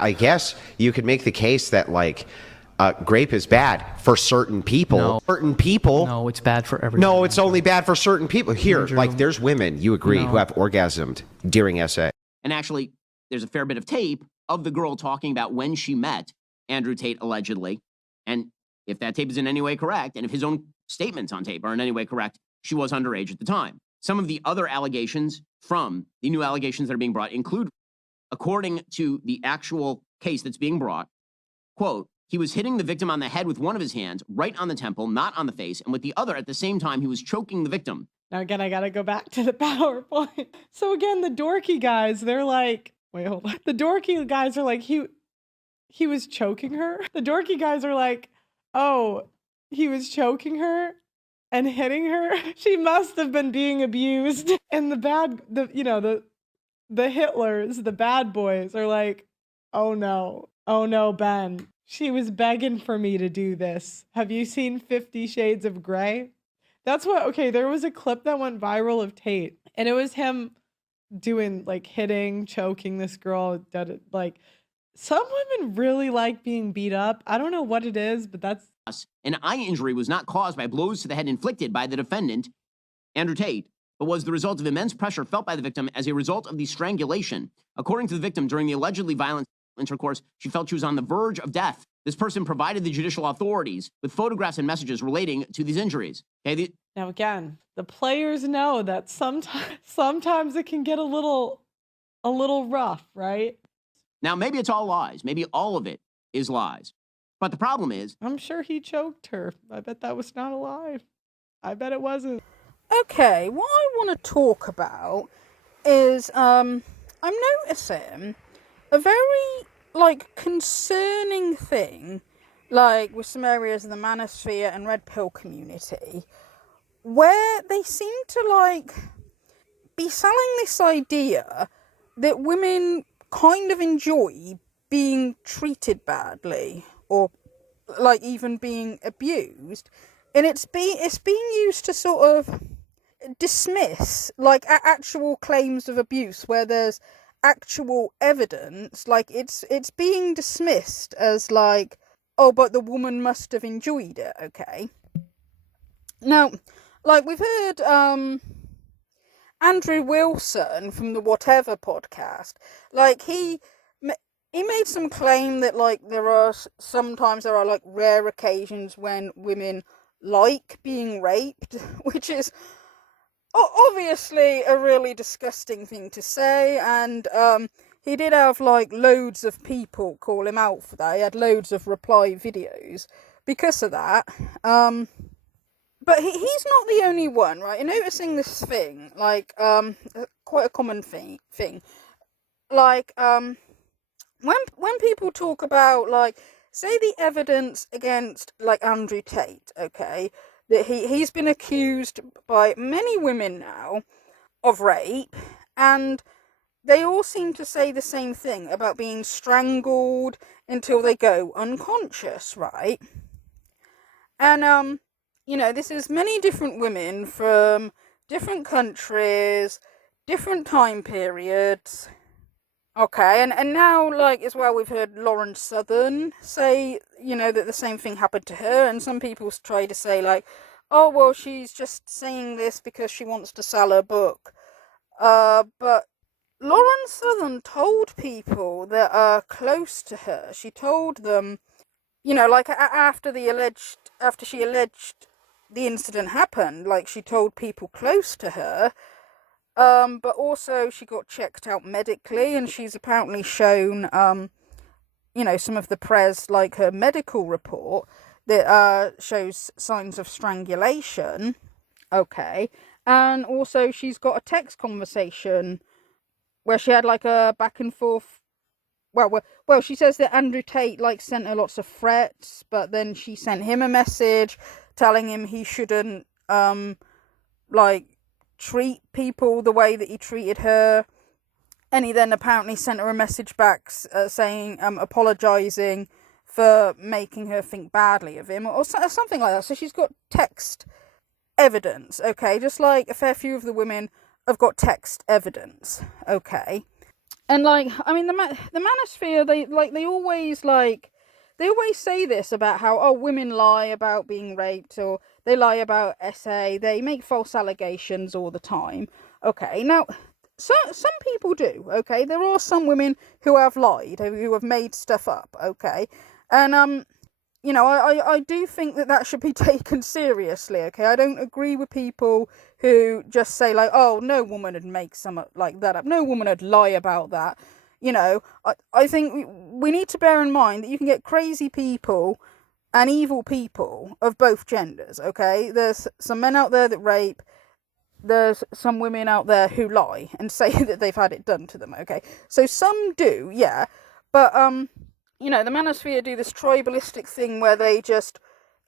I guess you could make the case that like grape is bad for certain people. No. Certain people. No, it's bad for everyone. No, it's only bad for certain people. Here, Andrew. like there's women, you agree, No. who have orgasmed during SA. And actually, there's a fair bit of tape of the girl talking about when she met Andrew Tate allegedly. And if that tape is in any way correct, and if his own statements on tape are in any way correct, she was underage at the time. Some of the other allegations from the new allegations that are being brought include, according to the actual case that's being brought, quote, he was hitting the victim on the head with one of his hands, right on the temple, not on the face, and with the other at the same time, he was choking the victim. Now, again, I got to go back to the PowerPoint. So again, the dorky guys, they're like, wait, hold on. The dorky guys are like, he was choking her. The dorky guys are like, oh, he was choking her and hitting her. She must have been being abused. And the Hitlers, the bad boys are like, oh no, Ben. She was begging for me to do this. Have you seen 50 Shades of Grey? That's what, okay, there was a clip that went viral of Tate, and it was him doing, like, hitting, choking this girl. Like, some women really like being beat up. I don't know what it is, but that's... An eye injury was not caused by blows to the head inflicted by the defendant, Andrew Tate, but was the result of immense pressure felt by the victim as a result of the strangulation. According to the victim, during the allegedly violent intercourse, she felt she was on the verge of death. This person provided the judicial authorities with photographs and messages relating to these injuries. Okay, now again, the players know that sometimes it can get a little rough, right? Now, maybe it's all lies. Maybe all of it is lies. But the problem is... I'm sure he choked her. I bet that was not a lie. I bet it wasn't. Okay, what I want to talk about is I'm noticing a very, like, concerning thing, like, with some areas of the Manosphere and Red Pill community, where they seem to, like, be selling this idea that women kind of enjoy being treated badly, or, like, even being abused, and it's being used to sort of dismiss, like, actual claims of abuse where there's actual evidence. Like, it's being dismissed as like, oh, but the woman must have enjoyed it. Okay, now, like, we've heard Andrew Wilson from the Whatever podcast, like, he made some claim that, like, sometimes there are like rare occasions when women like being raped, which is obviously a really disgusting thing to say, and he did have, like, loads of people call him out for that. He had loads of reply videos because of that. But he's not the only one, right? You're noticing this thing, like, quite a common thing. Like, when people talk about, like, say the evidence against, like, Andrew Tate, okay, that he's been accused by many women now of rape, and they all seem to say the same thing about being strangled until they go unconscious, right? And, this is many different women from different countries, different time periods. Okay, and now, like, as well, we've heard Lauren Southern say, that the same thing happened to her, and some people try to say, like, oh, well, she's just saying this because she wants to sell her book. But Lauren Southern told people that are close to her, she told them, like, after she alleged the incident happened, like, she told people close to her, but also she got checked out medically, and she's apparently shown, some of the press, like her medical report, that shows signs of strangulation. Okay. And also she's got a text conversation where she had, like, a back and forth. Well, she says that Andrew Tate, like, sent her lots of threats, but then she sent him a message telling him he shouldn't, like, treat people the way that he treated her. And he then apparently sent her a message back saying, apologising for making her think badly of him, or something like that. So she's got text evidence, okay? Just like a fair few of the women have got text evidence, okay? And like, I mean, the Manosphere, they always say this about how, oh, women lie about being raped, or they lie about SA. They make false allegations all the time. Okay, now some people do. Okay, there are some women who have lied, who have made stuff up. Okay, and you know, I do think that should be taken seriously, okay? I don't agree with people who just say, like, oh, no woman would make something like that up. No woman would lie about that. You know, I think we need to bear in mind that you can get crazy people and evil people of both genders, okay? There's some men out there that rape. There's some women out there who lie and say that they've had it done to them, okay? So some do, yeah. But, you know, the Manosphere do this tribalistic thing where they just,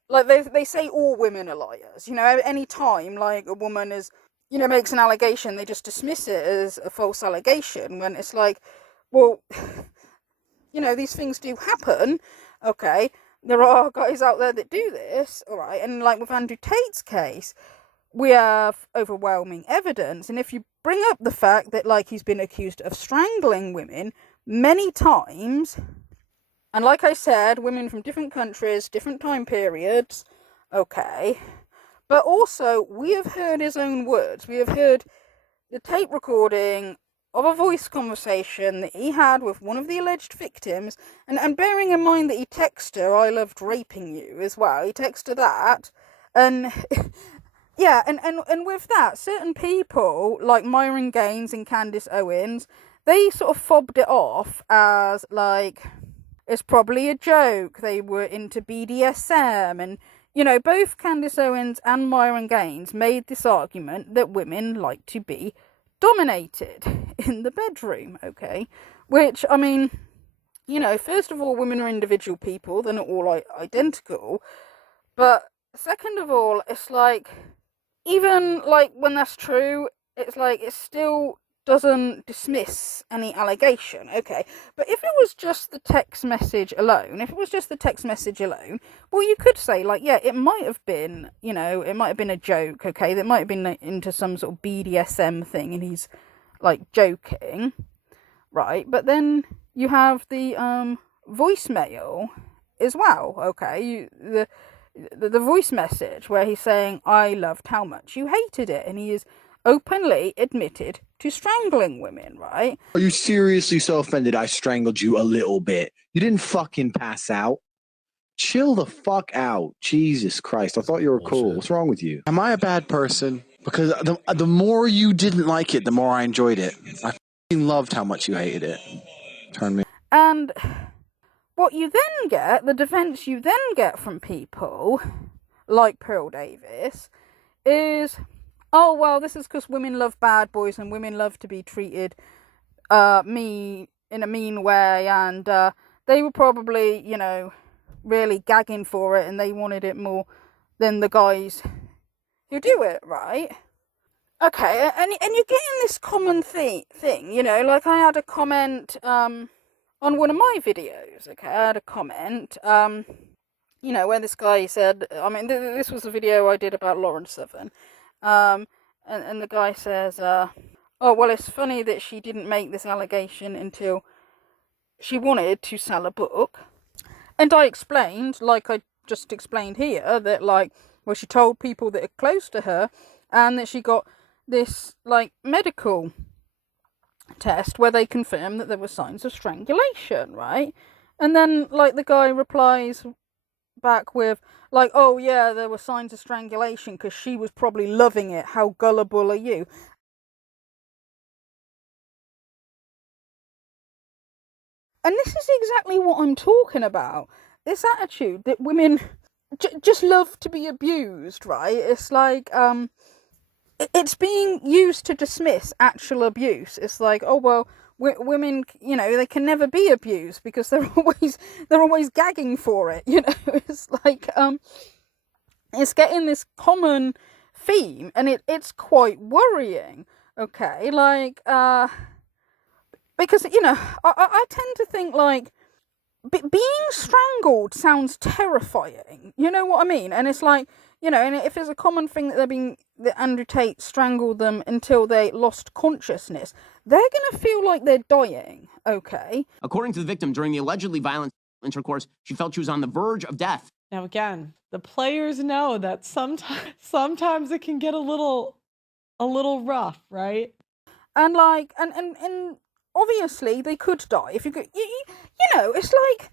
like, they say all women are liars. You know, any time, like, a woman is, you know, makes an allegation, they just dismiss it as a false allegation, when it's like, well, you know, these things do happen, okay? There are guys out there that do this, alright? And, like, with Andrew Tate's case, we have overwhelming evidence, and if you bring up the fact that, like, he's been accused of strangling women many times, and like I said, women from different countries, different time periods, okay. But also, we have heard his own words. We have heard the tape recording of a voice conversation that he had with one of the alleged victims. And bearing in mind that he texted her, I loved raping you, as well. He texted her that. And, yeah, and with that, certain people, like Myron Gaines and Candace Owens, they sort of fobbed it off as, like, it's probably a joke. They were into BDSM. And, you know, both Candace Owens and Myron Gaines made this argument that women like to be dominated in the bedroom, okay? Which, I mean, you know, first of all, women are individual people. They're not all identical. But second of all, it's like, even, like, when that's true, it's like, it still doesn't dismiss any allegation, okay? But if it was just the text message alone, well, you could say, like, yeah, it might have been, you know, it might have been a joke, okay? That might have been into some sort of BDSM thing, and he's, like, joking, right? But then you have the voicemail as well, okay? The voice message where he's saying, I loved how much you hated it, and he is openly admitted to strangling women, right? Are you seriously so offended I strangled you a little bit? You didn't fucking pass out. Chill the fuck out. Jesus Christ. I thought you were cool. What's wrong with you? Am I a bad person? Because the more you didn't like it, the more I enjoyed it. I fucking loved how much you hated it. Turn me. And what you then get, the defense you then get from people like Pearl Davis, is, oh, well, this is because women love bad boys and women love to be treated in a mean way, and they were probably, you know, really gagging for it, and they wanted it more than the guys who do it, right? Okay, and you're getting this common thing, you know, like I had a comment on one of my videos, okay, I had a comment, you know, where this guy said, I mean, this was a video I did about Lauren Southern, and the guy says, oh, well, it's funny that she didn't make this allegation until she wanted to sell a book. And I explained, like I just explained here, that, like, well, she told people that are close to her, and that she got this, like, medical test where they confirmed that there were signs of strangulation, right? And then, like, the guy replies back with, like, oh yeah, there were signs of strangulation because she was probably loving it. How gullible are you? And this is exactly what I'm talking about. This attitude that women just love to be abused, right? It's like, it's being used to dismiss actual abuse. It's like, oh, well, women, you know, they can never be abused because they're always gagging for it, you know? It's like, it's getting this common theme, and it's quite worrying, okay? Like, because, you know, I tend to think, like, being strangled sounds terrifying, you know what I mean? And it's like, you know, and if it's a common thing that Andrew Tate strangled them until they lost consciousness, they're gonna feel like they're dying, okay? According to the victim, during the allegedly violent intercourse, she felt she was on the verge of death. Now again, the players know that sometimes it can get a little rough, right? And like, and obviously they could die if you could. You know, it's like,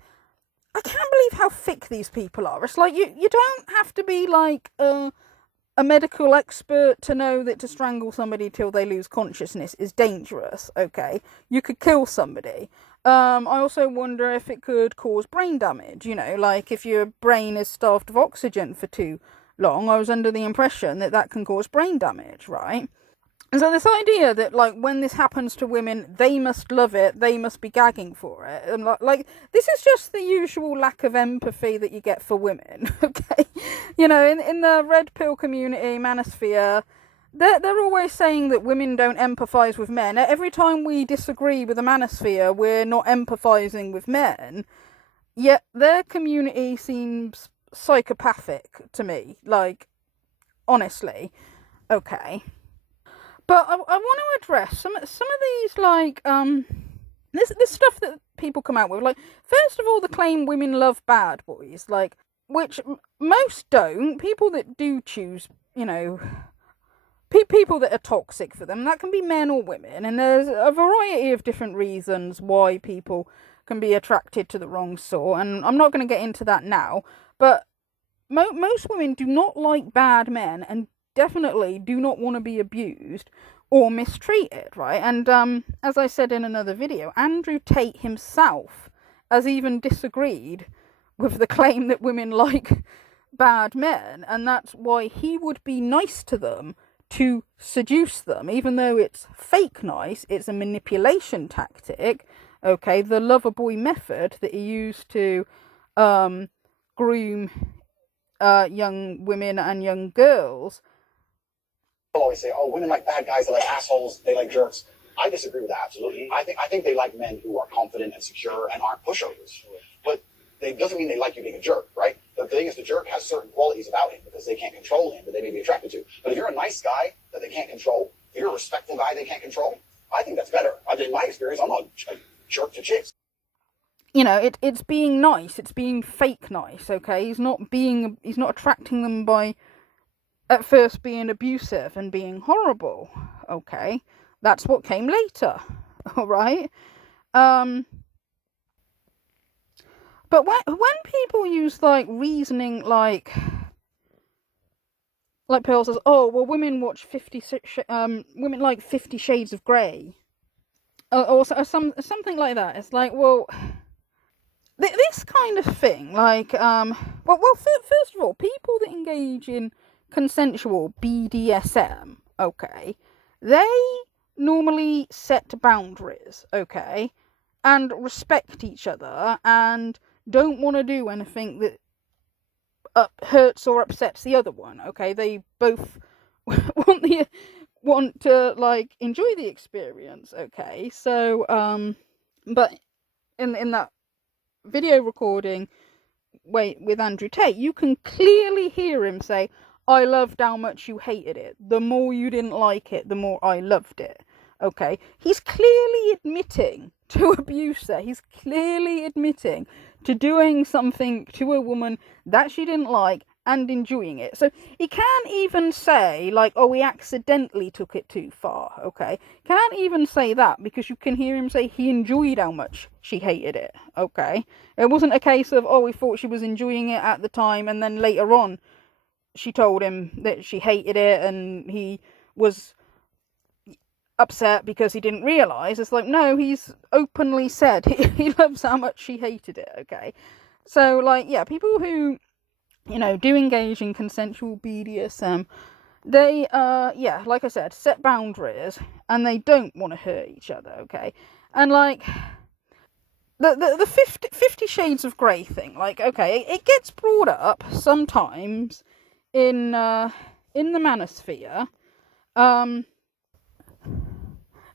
I can't believe how thick these people are. It's like you don't have to be like a medical expert to know that to strangle somebody till they lose consciousness is dangerous. Okay, you could kill somebody. I also wonder if it could cause brain damage. You know, like if your brain is starved of oxygen for too long. I was under the impression that that can cause brain damage, right? And so this idea that, like, when this happens to women, they must love it, they must be gagging for it. And, like, this is just the usual lack of empathy that you get for women, okay? You know, in the red pill community, Manosphere, they're always saying that women don't empathise with men. Every time we disagree with the Manosphere, we're not empathising with men. Yet their community seems psychopathic to me. Like, honestly. Okay. But I want to address some of these, like, this stuff that people come out with. Like, first of all, the claim women love bad boys, like, which most don't. People that do choose, you know, people that are toxic for them, that can be men or women, and there's a variety of different reasons why people can be attracted to the wrong sort, and I'm not going to get into that now, but most women do not like bad men, and definitely do not want to be abused or mistreated, right? And as I said in another video, Andrew Tate himself has even disagreed with the claim that women like bad men, and that's why he would be nice to them to seduce them, even though it's fake nice. It's a manipulation tactic, okay? The lover boy method that he used to groom young women and young girls. People always say, "Oh, women like bad guys, they like assholes, they like jerks." I disagree with that absolutely. I think they like men who are confident and secure and aren't pushovers. But it doesn't mean they like you being a jerk, right? The thing is, the jerk has certain qualities about him because they can't control him, but they may be attracted to. But if you're a nice guy that they can't control, if you're a respectful guy they can't control, I think that's better. In my experience, I'm not a jerk to chicks. You know, it's being nice. It's being fake nice. Okay, he's not attracting them by at first being abusive and being horrible. Okay, that's what came later. All right. But when people use like reasoning, like Pearl says, "Oh, well, women watch women like 50 Shades of Grey," or something like that. It's like, well, this kind of thing, like, first of all, people that engage in consensual BDSM, okay, they normally set boundaries, okay, and respect each other and don't want to do anything that hurts or upsets the other one, okay? They both want to like enjoy the experience, okay? So but in that video recording with Andrew Tate, you can clearly hear him say, "I loved how much you hated it. The more you didn't like it, the more I loved it." Okay, he's clearly admitting to abuse there. He's clearly admitting to doing something to a woman that she didn't like and enjoying it. So he can't even say, like, "Oh, he accidentally took it too far," okay? Can't even say that, because you can hear him say he enjoyed how much she hated it, okay? It wasn't a case of, oh, he thought she was enjoying it at the time and then later on she told him that she hated it and he was upset because he didn't realise. It's like, no, he's openly said he loves how much she hated it, okay? So, like, yeah, people who, you know, do engage in consensual BDSM, they, yeah, like I said, set boundaries, and they don't want to hurt each other, okay? And, like, the 50 Shades of Grey thing, like, okay, it gets brought up sometimes in the Manosphere.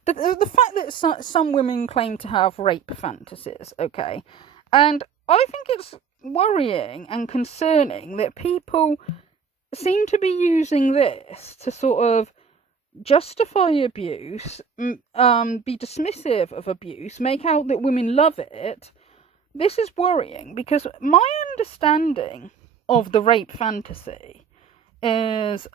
The fact that some women claim to have rape fantasies, okay? And I think it's worrying and concerning that people seem to be using this to sort of justify abuse, be dismissive of abuse, make out that women love it. This is worrying because my understanding of the rape fantasy is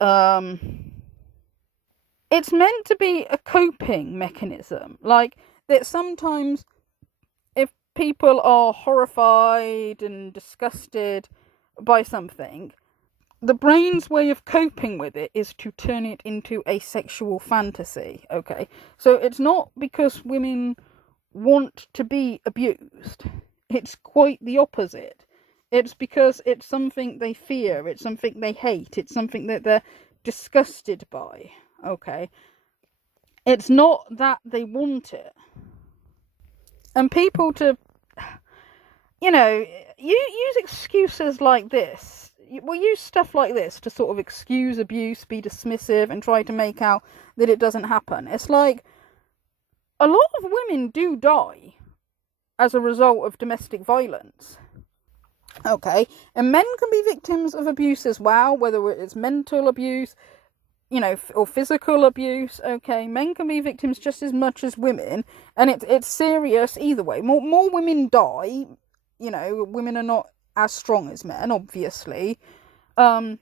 it's meant to be a coping mechanism. Like, that sometimes if people are horrified and disgusted by something, the brain's way of coping with it is to turn it into a sexual fantasy, okay? So it's not because women want to be abused. It's quite the opposite. It's because it's something they fear, it's something they hate, it's something that they're disgusted by, okay? It's not that they want it. And people to, use excuses like this. We'll use stuff like this to sort of excuse abuse, be dismissive, and try to make out that it doesn't happen. It's like, a lot of women do die as a result of domestic violence. Okay, and men can be victims of abuse as well, whether it's mental abuse, or physical abuse. Okay, men can be victims just as much as women, and it's serious either way. More women die. Women are not as strong as men, obviously, but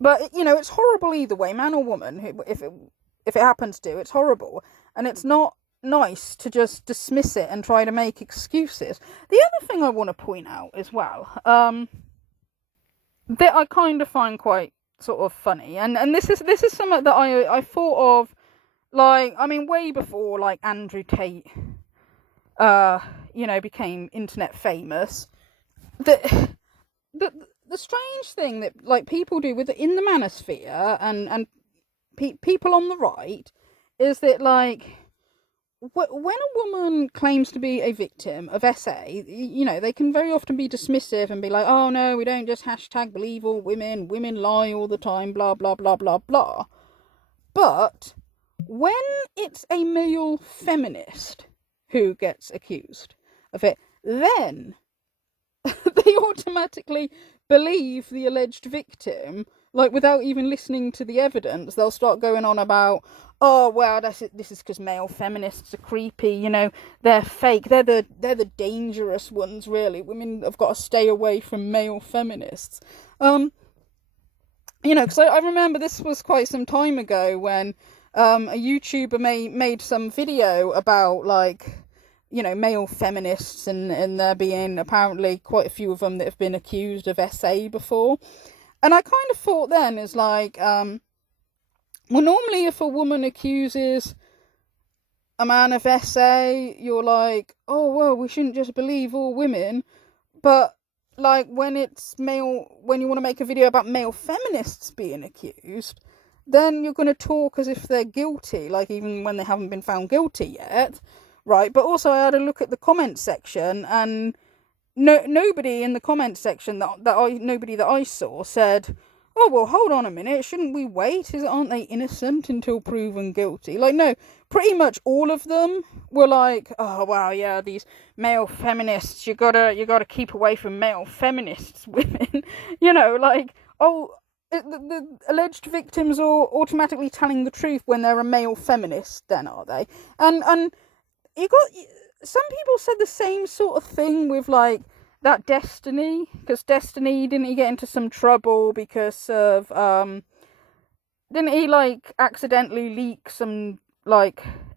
it's horrible either way, man or woman. If it happens to, it's horrible, and it's not nice to just dismiss it and try to make excuses. The other thing I want to point out as well, that I kind of find quite sort of funny, and this is something that I thought of, way before Andrew Tate became internet famous. The strange thing that people do in the Manosphere and people on the right is that when a woman claims to be a victim of SA, they can very often be dismissive and be like, oh no, we don't just #believe all women lie all the time, blah blah blah blah blah. But when it's a male feminist who gets accused of it, then they automatically believe the alleged victim, without even listening to the evidence. They'll start going on about, oh well, this is because male feminists are creepy, they're fake, they're the dangerous ones, really. Women have got to stay away from male feminists. Because I remember this was quite some time ago when a YouTuber made some video about male feminists, and there being apparently quite a few of them that have been accused of SA before. And I kind of thought then is normally if a woman accuses a man of SA, you're like, oh, well, we shouldn't just believe all women. But when it's when you want to make a video about male feminists being accused, then you're going to talk as if they're guilty, even when they haven't been found guilty yet. Right, but also I had a look at the comment section, and nobody in the comment section nobody that I saw said, oh well, hold on a minute, shouldn't we wait? Aren't they innocent until proven guilty? No, pretty much all of them were like, oh wow, yeah, these male feminists, you gotta keep away from male feminists, women. The alleged victims are automatically telling the truth when they're a male feminist, then, are they? And some people said the same sort of thing with that Destiny, because Destiny, didn't he get into some trouble because of didn't he accidentally leak some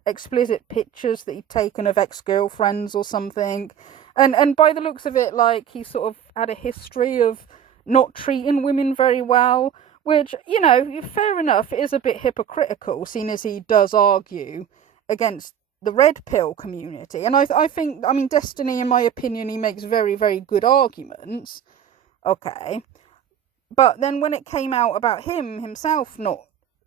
explicit pictures that he'd taken of ex-girlfriends or something, and by the looks of it, he sort of had a history of not treating women very well, which, fair enough, it is a bit hypocritical, seeing as he does argue against the red pill community. And I think, Destiny, in my opinion, he makes very, very good arguments. Okay. But then when it came out about himself not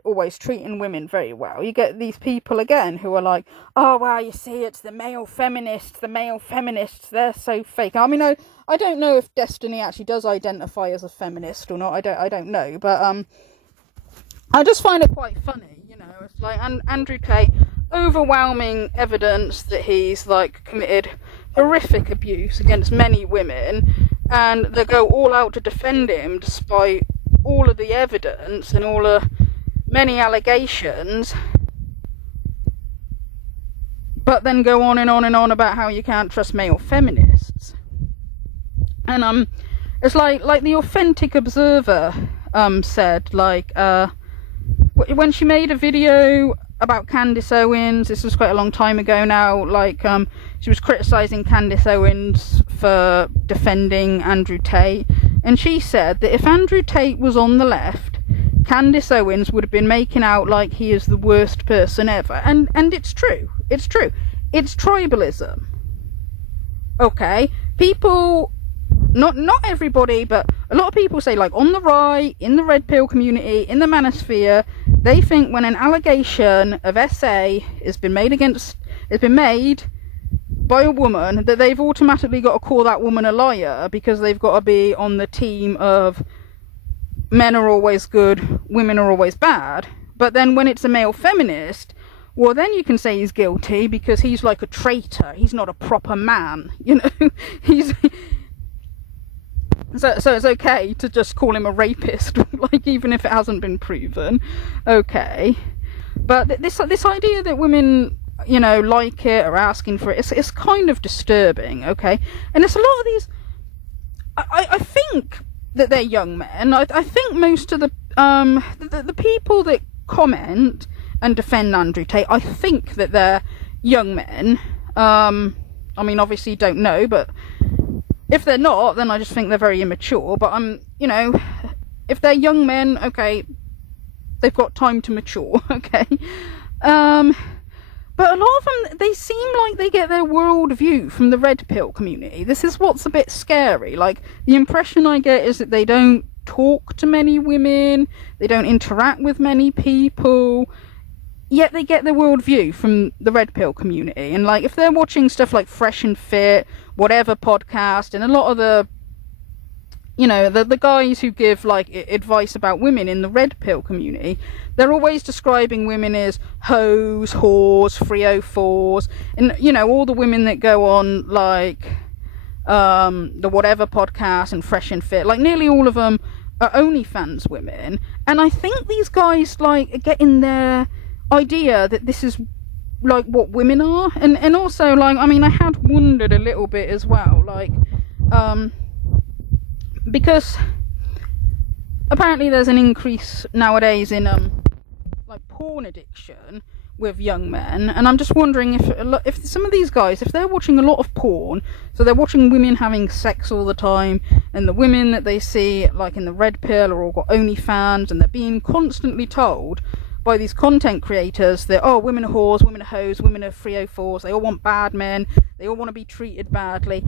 always treating women very well, you get these people again who are like, oh, wow, you see, it's the male feminists, they're so fake. I don't know if Destiny actually does identify as a feminist or not, I don't know, but I just find it quite funny, it's Andrew Tate, overwhelming evidence that he's committed horrific abuse against many women, and they go all out to defend him despite all of the evidence and all the many allegations, but then go on and on and on about how you can't trust male feminists. And it's like the Authentic Observer said, like, when she made a video about Candace Owens, this was quite a long time ago now, like, she was criticising Candace Owens for defending Andrew Tate, and she said that if Andrew Tate was on the left, Candace Owens would have been making out like he is the worst person ever. And it's true. It's true. It's tribalism. Okay? People, not everybody, but a lot of people say, like, on the right, in the red pill community, in the Manosphere, they think when an allegation of SA has been made by a woman, that they've automatically got to call that woman a liar because they've got to be on the team of men are always good, women are always bad. But then when it's a male feminist, well, then you can say he's guilty because he's like a traitor. He's not a proper man, you know. So it's okay to just call him a rapist, like, even if it hasn't been proven. Okay. But this idea that women, you know, like it or asking for it, it's kind of disturbing, okay? And it's a lot of these, I think that they're young men. I think most of the people that comment and defend Andrew Tate, I think that they're young men. I mean, obviously don't know, but if they're not, then I just think they're very immature. But you know, if they're young men, okay, they've got time to mature, okay? But a lot of them, they seem like they get their worldview from the red pill community. This is what's a bit scary. Like, the impression I get is that they don't talk to many women, they don't interact with many people, yet they get their worldview from the red pill community. And, like, if they're watching stuff like Fresh and Fit, whatever podcast, and a lot of the, you know, the guys who give, like, advice about women in the red pill community, they're always describing women as hoes, whores, 304s, and, you know, all the women that go on, like, the whatever podcast and Fresh and Fit, like, nearly all of them are OnlyFans women. And I think these guys, like, are getting their idea that this is, like, what women are. And also, like, I mean, I had wondered a little bit as well, like, because apparently there's an increase nowadays in like porn addiction with young men, and I'm just wondering if some of these guys, if they're watching a lot of porn, so they're watching women having sex all the time, and the women that they see, like, in the red pill are all got OnlyFans, and they're being constantly told by these content creators that, oh, women are whores, women are hoes, women are 304s, they all want bad men, they all want to be treated badly.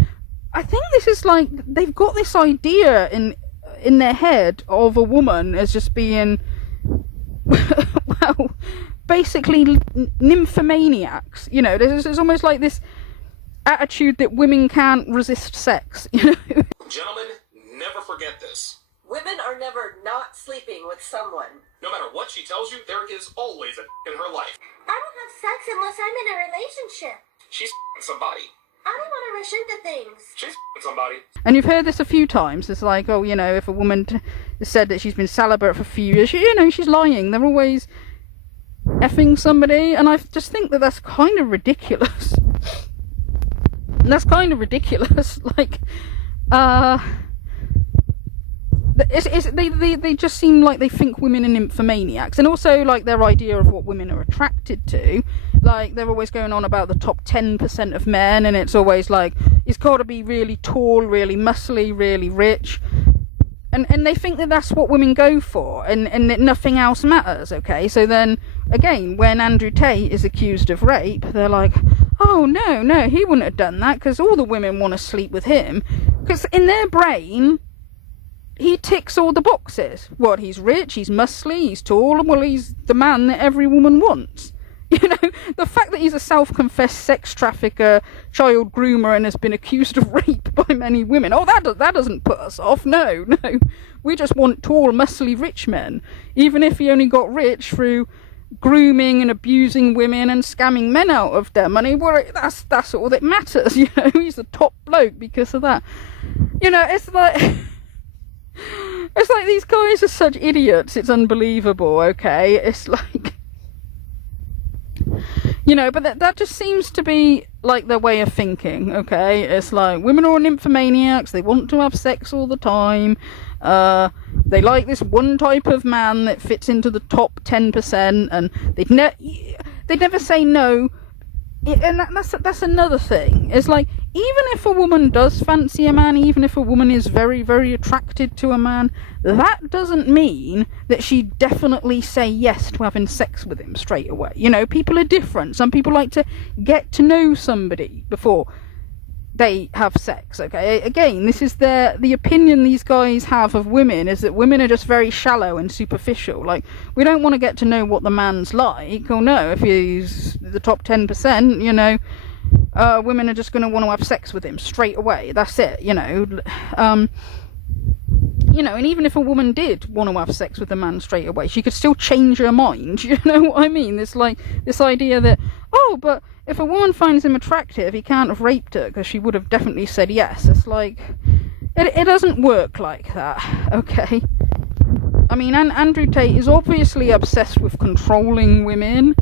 I think this is like, they've got this idea in their head of a woman as just being, well, basically nymphomaniacs. You know, there's almost like this attitude that women can't resist sex, you know. Gentlemen, never forget this. Women are never not sleeping with someone. No matter what she tells you, there is always a in her life. I don't have sex unless I'm in a relationship. She's somebody. I don't want to rush into things. She's somebody. And you've heard this a few times. It's like, oh, you know, if a woman has said that she's been celibate for a few years, you know, she's lying. They're always effing somebody. And I just think that that's kind of ridiculous. That's kind of ridiculous. Like, they just seem like they think women are nymphomaniacs. And also, like, their idea of what women are attracted to. Like, they're always going on about the top 10% of men, and it's always like, it's got to be really tall, really muscly, really rich. And they think that that's what women go for, and that nothing else matters, okay? So then, again, when Andrew Tate is accused of rape, they're like, oh, no, he wouldn't have done that, because all the women want to sleep with him. Because in their brain, he ticks all the boxes. What, he's rich, he's muscly, he's tall, well, he's the man that every woman wants. You know, the fact that he's a self-confessed sex trafficker, child groomer, and has been accused of rape by many women, oh, that doesn't put us off. No. We just want tall, muscly, rich men. Even if he only got rich through grooming and abusing women and scamming men out of their money, well, that's all that matters. You know, he's the top bloke because of that. You know, it's like... It's like these guys are such idiots. It's unbelievable. Okay, it's like, you know, but that just seems to be like their way of thinking. Okay, it's like women are nymphomaniacs. They want to have sex all the time. They like this one type of man that fits into the top 10%, and they'd never say no. And that's another thing. It's like, even if a woman does fancy a man, even if a woman is very, very attracted to a man, that doesn't mean that she'd definitely say yes to having sex with him straight away. You know, people are different. Some people like to get to know somebody before they have sex, okay? Again, this is the opinion these guys have of women, is that women are just very shallow and superficial. Like, we don't want to get to know what the man's like. Or no, if he's the top 10%, you know, women are just going to want to have sex with him straight away. That's it, you know. You know, and even if a woman did want to have sex with a man straight away, she could still change her mind. You know what I mean? It's like this idea that, oh, but if a woman finds him attractive, he can't have raped her because she would have definitely said yes. It's like, it doesn't work like that, okay? I mean, Andrew Tate is obviously obsessed with controlling women.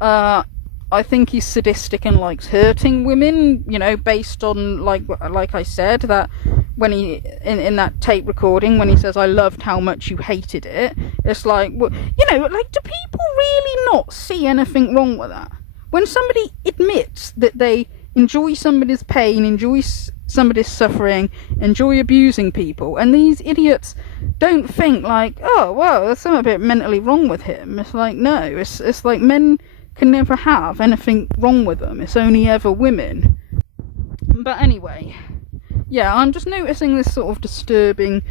I think he's sadistic and likes hurting women, you know, based on, like I said, that when he, in that tape recording, when he says, I loved how much you hated it, it's like, well, you know, like, do people really not see anything wrong with that? When somebody admits that they enjoy somebody's pain, enjoy somebody's suffering, enjoy abusing people, and these idiots don't think like, oh, well, there's something a bit mentally wrong with him. It's like, no, it's like men can never have anything wrong with them. It's only ever women. But anyway, yeah, I'm just noticing this sort of disturbing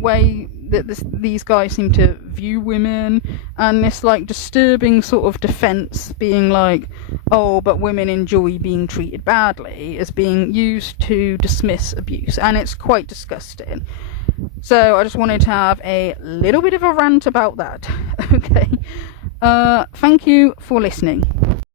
way that these guys seem to view women, and this like disturbing sort of defense being like, oh, but women enjoy being treated badly, is being used to dismiss abuse, and it's quite disgusting. So I just wanted to have a little bit of a rant about that. Okay. Thank you for listening.